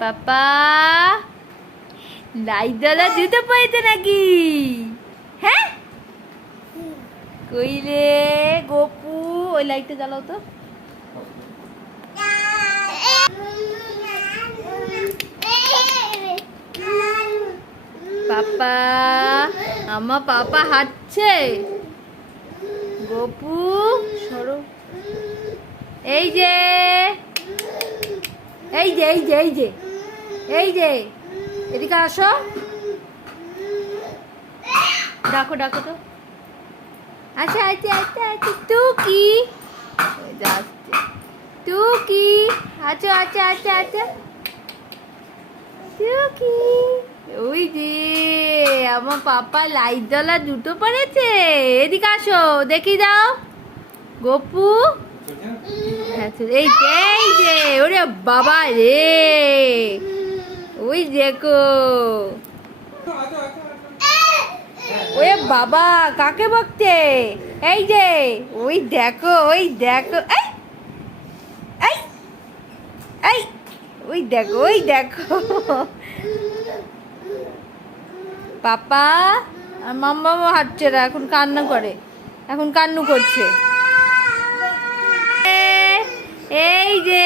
পাপা লাইটওয়ালা জুতো পরেছে নাকি? হ্যাঁ কইলে গপু ওই লাইটটা জ্বালাও তো। পাপা আমার পাপা হাঁটছে। গপু সরো। এই যে এই যে এই যে এই যে এই যে এদিকে আসো। ডাকো ডাকো তো। আচ্ছা আচ্ছা আচ্ছা আচ্ছা টুকি যাচ্ছে টুকি। আচ্ছা আচ্ছা আচ্ছা আচ্ছা টুকি। ওই যে আমার পাপা লাইট জ্বলা জুতো পরেছে। এদিকে আসো দেখি দাও গপু। এই যে ওরে বাবা রে ওই দেখো। ওরে বাবা কাকে বকছে? এই যে ওই দেখো ওই দেখো এই এই এই ওই দেখো ওই দেখো পাপা আর মাম্মাও হাঁটছে না এখন কান্না করে এখন কান্নু করছে। এই যে